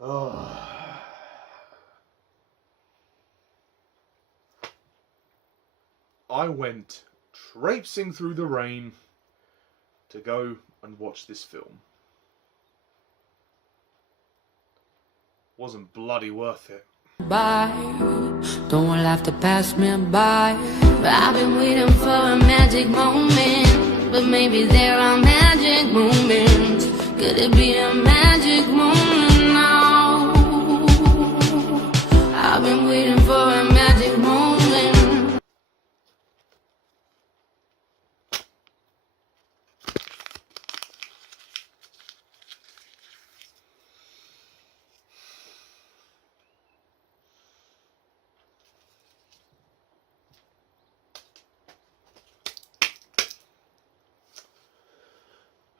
Oh. I went traipsing through the rain to go and watch this film. Wasn't bloody worth it. Bye. Don't have to pass me by. But I've been waiting for a magic moment. But maybe there are magic moments. Could it be a magic moment now? I've been waiting for a magic moment.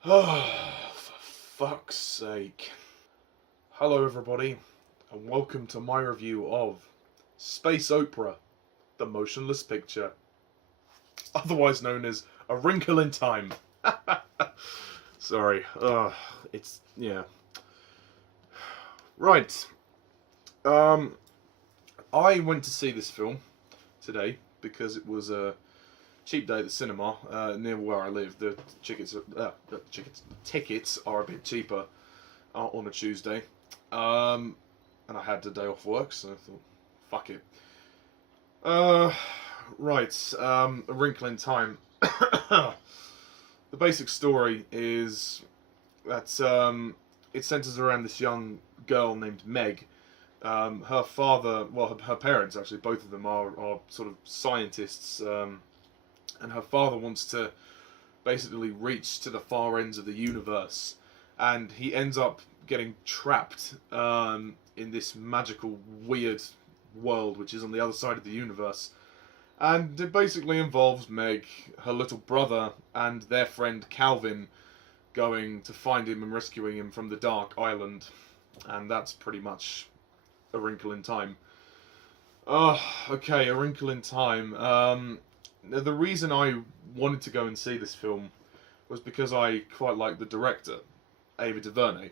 Oh, for fuck's sake. Hello everybody, and welcome to my review of Space Opera, the motionless picture. Otherwise known as A Wrinkle in Time. Sorry, yeah. Right. I went to see this film today because it was a cheap day at the cinema near where I live. The tickets are a bit cheaper on a Tuesday, and I had the day off work, so I thought, fuck it. Right, A Wrinkle in Time. The basic story is that it centers around this young girl named Meg. Her father, well, her parents actually, both of them are sort of scientists. And her father wants to basically reach to the far ends of the universe, and he ends up getting trapped in this magical, weird world which is on the other side of the universe. And it basically involves Meg, her little brother, and their friend Calvin going to find him and rescuing him from the Dark Island. And that's pretty much A Wrinkle in Time. Okay, A Wrinkle in Time. The reason I wanted to go and see this film was because I quite like the director, Ava DuVernay.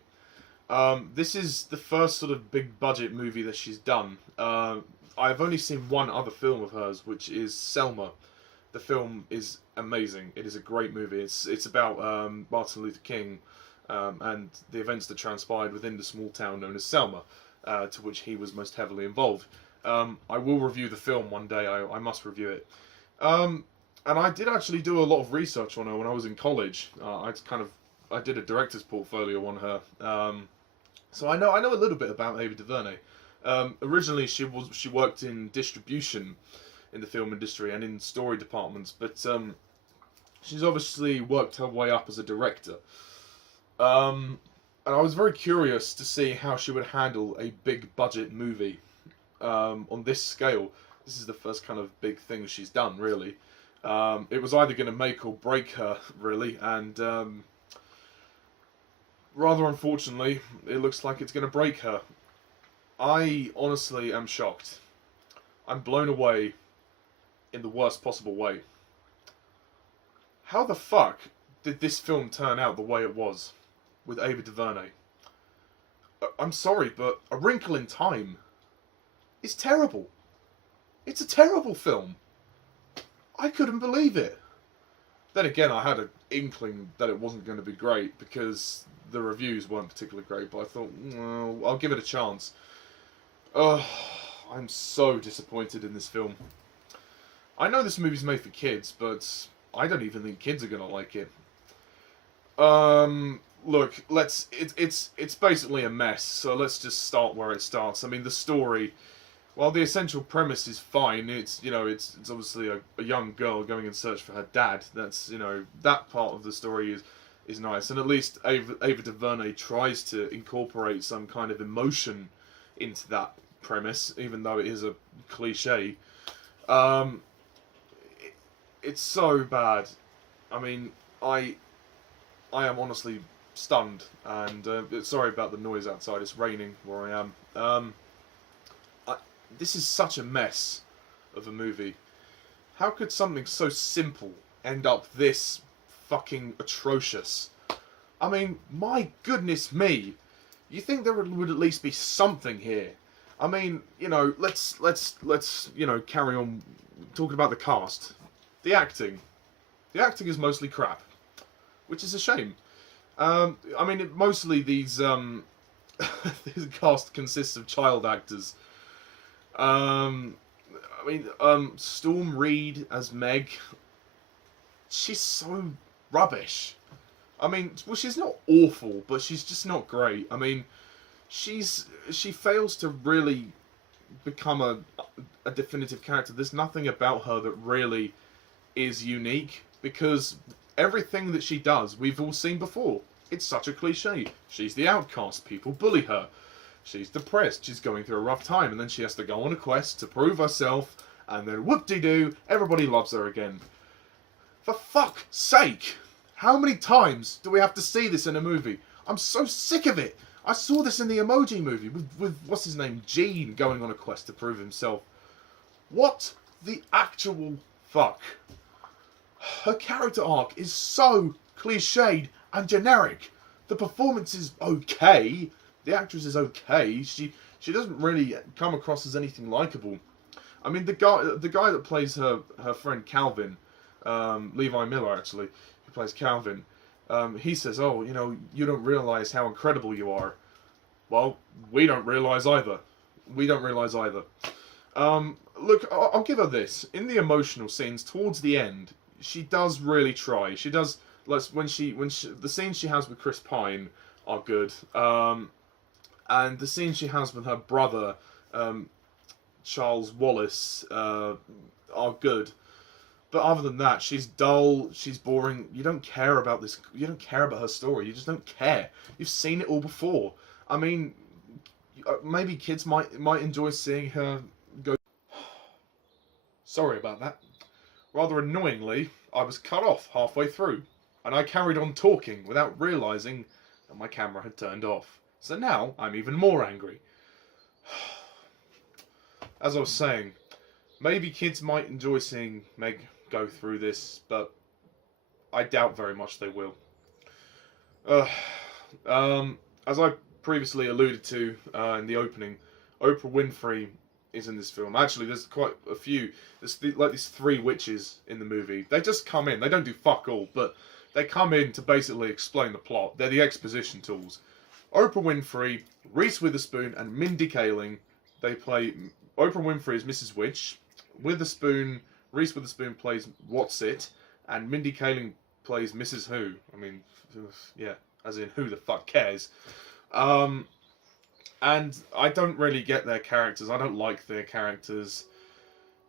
This is the first sort of big budget movie that she's done. I've only seen one other film of hers, which is Selma. The film is amazing. It is a great movie. It's about Martin Luther King and the events that transpired within the small town known as Selma, to which he was most heavily involved. I will review the film one day. I must review it. And I did actually do a lot of research on her when I was in college. I did a director's portfolio on her. So I know a little bit about Ava DuVernay. Originally, she worked in distribution in the film industry and in story departments, but she's obviously worked her way up as a director. And I was very curious to see how she would handle a big budget movie on this scale. This is the first kind of big thing she's done, really. It was either going to make or break her, really, and rather unfortunately, it looks like it's going to break her. I honestly am shocked. I'm blown away in the worst possible way. How the fuck did this film turn out the way it was with Ava DuVernay? I'm sorry, but A Wrinkle in Time is terrible. It's a terrible film. I couldn't believe it. Then again, I had an inkling that it wasn't going to be great because the reviews weren't particularly great, but I thought, well, I'll give it a chance. I'm so disappointed in this film. I know this movie's made for kids, but I don't even think kids are going to like it. Look, it's basically a mess, so let's just start where it starts. I mean, the story, while the essential premise is fine, it's obviously a young girl going in search for her dad. That's, that part of the story is nice, and at least Ava DuVernay tries to incorporate some kind of emotion into that premise, even though it is a cliche. It's so bad. I mean, I am honestly stunned, and sorry about the noise outside. It's raining where I am. This is such a mess of a movie. How could something so simple end up this fucking atrocious? I mean, my goodness me. you think there would at least be something here. I mean, you know, let's you know, carry on talking about the cast. The acting is mostly crap, which is a shame. I mean, mostly these this cast consists of child actors. Storm Reid as Meg. She's so rubbish. I mean, well, she's not awful, but she's just not great. I mean, she fails to really become a definitive character. There's nothing about her that really is unique, because everything that she does, we've all seen before. It's such a cliche. She's the outcast. People bully her. She's depressed. She's going through a rough time, and then she has to go on a quest to prove herself, and then whoop-de-doo, everybody loves her again. For fuck's sake! How many times do we have to see this in a movie? I'm so sick of it. I saw this in the Emoji Movie with what's his name, Gene, going on a quest to prove himself. What the actual fuck? Her character arc is so cliched and generic. The performance is okay. The actress is okay. She doesn't really come across as anything likable. I mean, the guy that plays her friend Calvin, Levi Miller actually, who plays Calvin, he says, "Oh, you know, you don't realise how incredible you are." Well, we don't realise either. We don't realise either. Look, I'll give her this. In the emotional scenes towards the end, she does really try. She does. Like when the scenes she has with Chris Pine are good. And the scenes she has with her brother, Charles Wallace, are good. But other than that, she's dull, she's boring. You don't care about this. You don't care about her story. You just don't care. You've seen it all before. I mean, maybe kids might enjoy seeing her go. Sorry about that. Rather annoyingly, I was cut off halfway through, and I carried on talking without realising that my camera had turned off. So now I'm even more angry. As I was saying, maybe kids might enjoy seeing Meg go through this, but I doubt very much they will. As I previously alluded to in the opening, Oprah Winfrey is in this film. Actually, there's quite a few. There's like these three witches in the movie. They just come in. They don't do fuck all, but they come in to basically explain the plot. They're the exposition tools. Oprah Winfrey, Reese Witherspoon, and Mindy Kaling. They play. Oprah Winfrey is Mrs. Witch. Reese Witherspoon plays What's It, and Mindy Kaling plays Mrs. Who. I mean, yeah, as in who the fuck cares. And I don't really get their characters. I don't like their characters.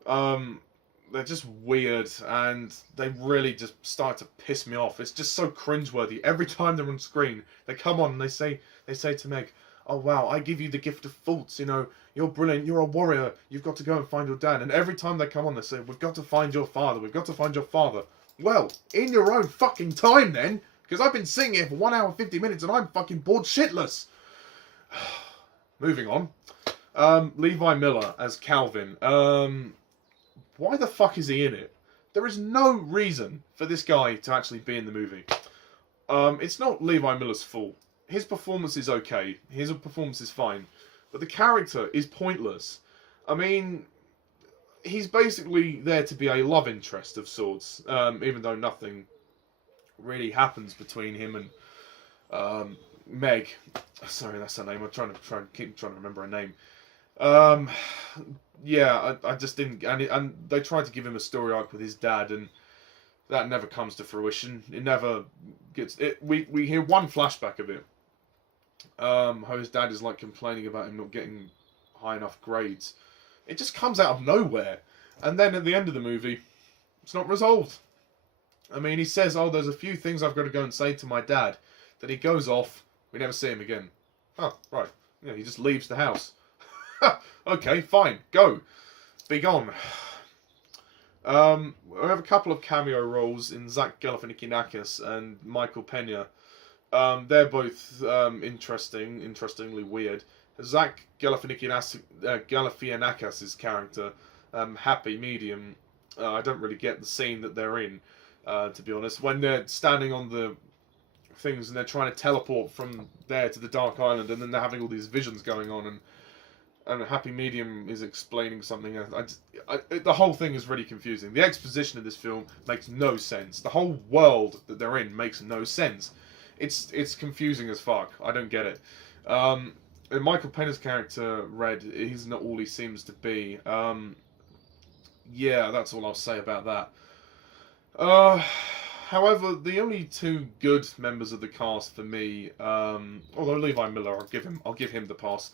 They're just weird, and they really just start to piss me off. It's just so cringeworthy. Every time they're on screen, they come on and they say to Meg, "Oh wow, I give you the gift of faults, you know, you're brilliant, you're a warrior, you've got to go and find your dad." And every time they come on, they say, "We've got to find your father, we've got to find your father." Well, in your own fucking time then, because I've been sitting here for 1 hour 50 minutes and I'm fucking bored shitless. Moving on. Levi Miller as Calvin. Why the fuck is he in it? There is no reason for this guy to actually be in the movie. It's not Levi Miller's fault. His performance is okay. His performance is fine. But the character is pointless. I mean, he's basically there to be a love interest of sorts. Even though nothing really happens between him and Meg. Sorry, that's her name. I'm keep trying to remember her name. Yeah, I just didn't, and they tried to give him a story arc with his dad, and that never comes to fruition. It never gets. We hear one flashback of it. How his dad is like complaining about him not getting high enough grades. It just comes out of nowhere, and then at the end of the movie, it's not resolved. I mean, he says, "Oh, there's a few things I've got to go and say to my dad." Then he goes off. We never see him again. Oh, right. Yeah, he just leaves the house. Okay, fine. Go. Be gone. We have a couple of cameo roles in Zach Galifianakis and Michael Peña. They're both interestingly weird. Zach Galifianakis' character, Happy Medium, I don't really get the scene that they're in, to be honest. When they're standing on the things, and they're trying to teleport from there to the Dark Island, and then they're having all these visions going on, and a happy medium is explaining something. The whole thing is really confusing. The exposition of this film makes no sense. The whole world that they're in makes no sense. It's confusing as fuck. I don't get it. And Michael Peña's character, Reid, he's not all he seems to be. Yeah, that's all I'll say about that. However, the only two good members of the cast for me, although Levi Miller, I'll give him the pass.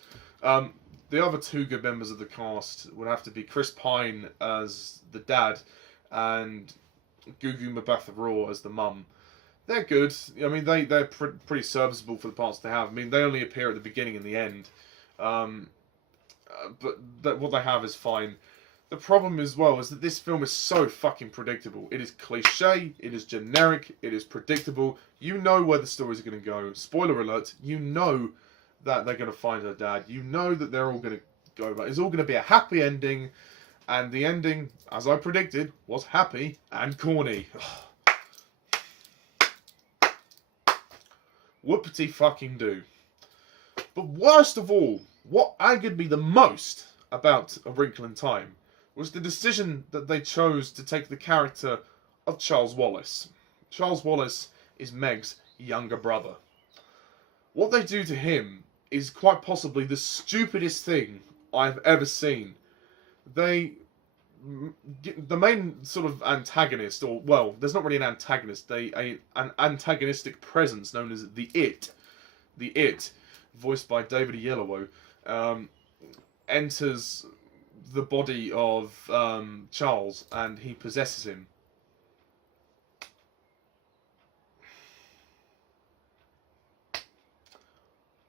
The other two good members of the cast would have to be Chris Pine as the dad and Gugu Mbatha-Raw as the mum. They're good. I mean, they're pretty serviceable for the parts they have. I mean, they only appear at the beginning and the end. But what they have is fine. The problem as well is that this film is so fucking predictable. It is cliche, it is generic, it is predictable. You know where the stories are going to go. Spoiler alert, you know that they're going to find her dad. You know that they're all going to go back. It's all going to be a happy ending. And the ending, as I predicted, was happy and corny. Whoopity fucking do. But worst of all, what angered me the most about A Wrinkle in Time was the decision that they chose to take the character of Charles Wallace. Charles Wallace is Meg's younger brother. What they do to him is quite possibly the stupidest thing I've ever seen. The main sort of antagonist, or, well, there's not really an antagonist, an antagonistic presence known as the It, voiced by David Oyelowo, enters the body of Charles, and he possesses him.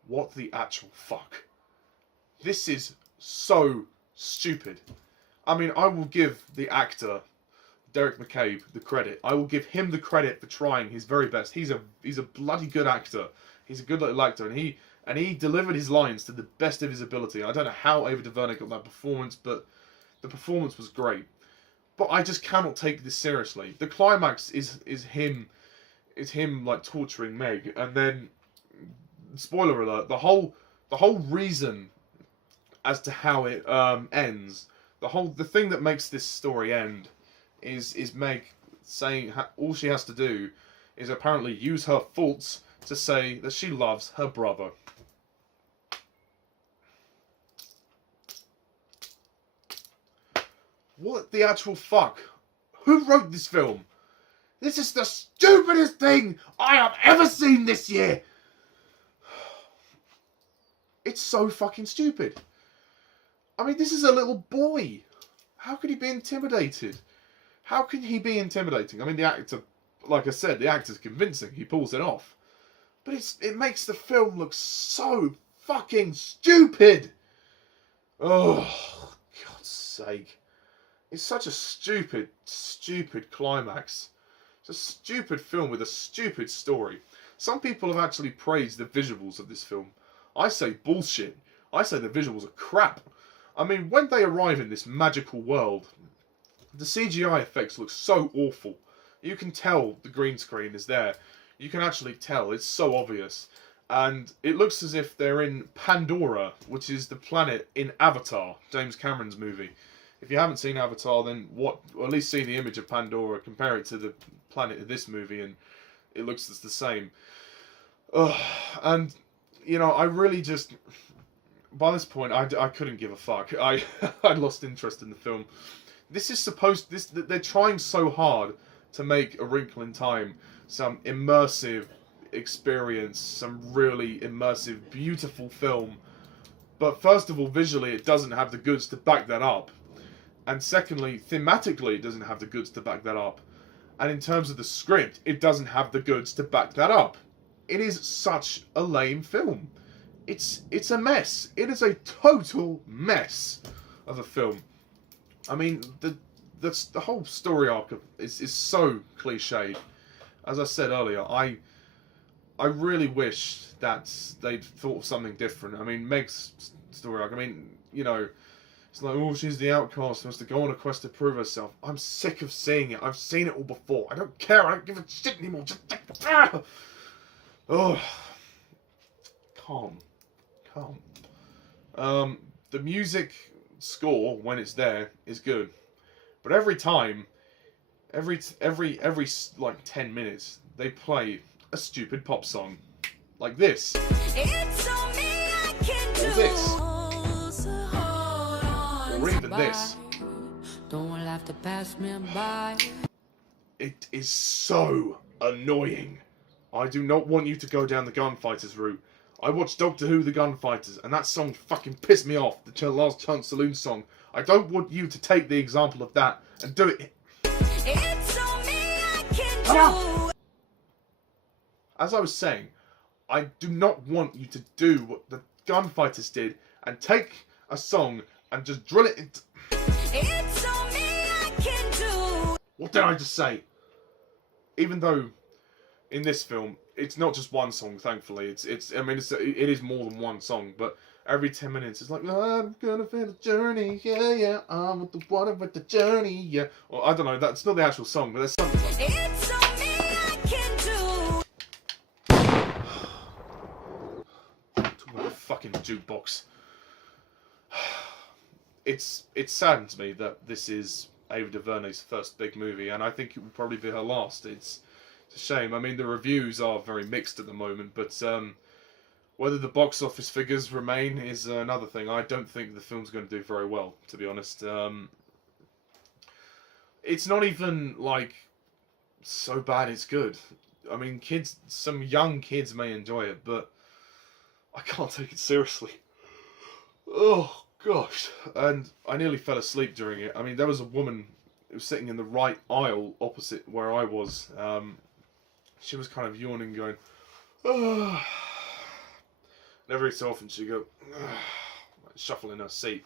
What the actual fuck? This is so stupid. I mean, I will give the actor, Deric McCabe, the credit. I will give him the credit for trying his very best. He's a bloody good actor. He's a good little actor, and he delivered his lines to the best of his ability. I don't know how Ava DuVernay got that performance, but the performance was great. But I just cannot take this seriously. The climax is him like torturing Meg, and then, spoiler alert, the whole reason as to how it ends, the thing that makes this story end is Meg saying all she has to do is apparently use her faults to say that she loves her brother. What the actual fuck? Who wrote this film? This is the stupidest thing I have ever seen this year. It's so fucking stupid. I mean, this is a little boy. How could he be intimidated? How can he be intimidating? I mean, the actor, like I said, the actor's convincing. He pulls it off. But it makes the film look so fucking stupid. Oh, God's sake. It's such a stupid, stupid climax. It's a stupid film with a stupid story. Some people have actually praised the visuals of this film. I say bullshit. I say the visuals are crap. I mean, when they arrive in this magical world, the CGI effects look so awful. You can tell the green screen is there. You can actually tell. It's so obvious. And it looks as if they're in Pandora, which is the planet in Avatar, James Cameron's movie. If you haven't seen Avatar, then or at least see the image of Pandora, compare it to the planet of this movie, and it looks the same. And, you know, I really just... By this point, I couldn't give a fuck. I lost interest in the film. This is they're trying so hard to make A Wrinkle in Time some immersive experience, some really immersive, beautiful film. But first of all, visually, it doesn't have the goods to back that up. And secondly, thematically, it doesn't have the goods to back that up. And in terms of the script, it doesn't have the goods to back that up. It is such a lame film. It's a mess. It is a total mess of a film. I mean, the whole story arc is so cliched. As I said earlier, I really wish that they'd thought of something different. I mean, Meg's story arc, I mean, you know, it's like, oh, she's the outcast who has to go on a quest to prove herself. I'm sick of seeing it. I've seen it all before. I don't care. I don't give a shit anymore. Just... Oh, calm. The music score, when it's there, is good. But every time, every like 10 minutes, they play a stupid pop song. Like this. It's on me, I can do. Or this. Or even this. Don't have to pass me by. It is so annoying. I do not want you to go down the Gunfighters route. I watched Doctor Who The Gunfighters, and that song fucking pissed me off. The Last Chance Saloon song. I don't want you to take the example of that and do it. It's on me, I can do. As I was saying, I do not want you to do what the Gunfighters did and take a song and just drill it into... It's on me, I can do. What did I just say? Even though in this film it's not just one song, thankfully. It is more than one song, but every 10 minutes it's like, I'm gonna feel the journey, yeah, I'm with the water with the journey, yeah. Or I don't know, that's not the actual song, but there's something like that. It's on me, I can do. Talking about a fucking jukebox. It saddens me that this is Ava DuVernay's first big movie, and I think it will probably be her last. It's a shame. I mean, the reviews are very mixed at the moment, but whether the box office figures remain is another thing. I don't think the film's going to do very well, to be honest. It's not even, like, so bad it's good. I mean, some young kids may enjoy it, but I can't take it seriously. Oh, gosh. And I nearly fell asleep during it. I mean, there was a woman who was sitting in the right aisle opposite where I was. She was kind of yawning, going, oh. And every so often she'd go, oh, shuffle in her seat.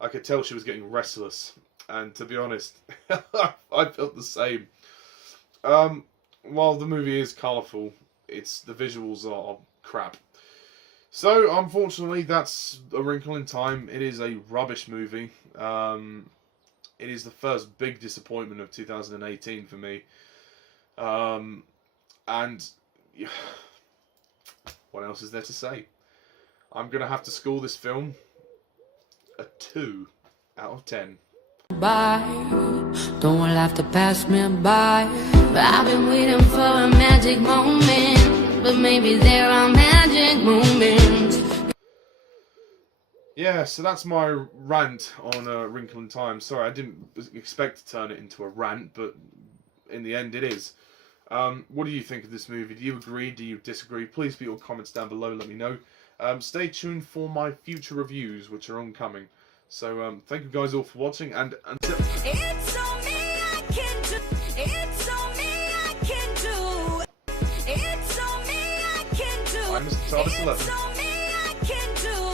I could tell she was getting restless. And to be honest, I felt the same. While the movie is colourful, the visuals are crap. So, unfortunately, that's A Wrinkle in Time. It is a rubbish movie. It is the first big disappointment of 2018 for me. And yeah, what else is there to say? I'm going to have to score this film a 2 out of 10. Bye. Don't have to pass me by. But I've been waiting for a magic moment. But maybe there are magic moments. Yeah, so that's my rant on Wrinkle in Time. Sorry, I didn't expect to turn it into a rant, but in the end it is. What do you think of this movie? Do you agree? Do you disagree? Please put your comments down below, let me know. Stay tuned for my future reviews, which are oncoming. So, thank you guys all for watching, and until... It's on me, I can do. It's on me, I can do. It's on me, I can do. I'm Mr. TARDIS 11. It's on me, I can do.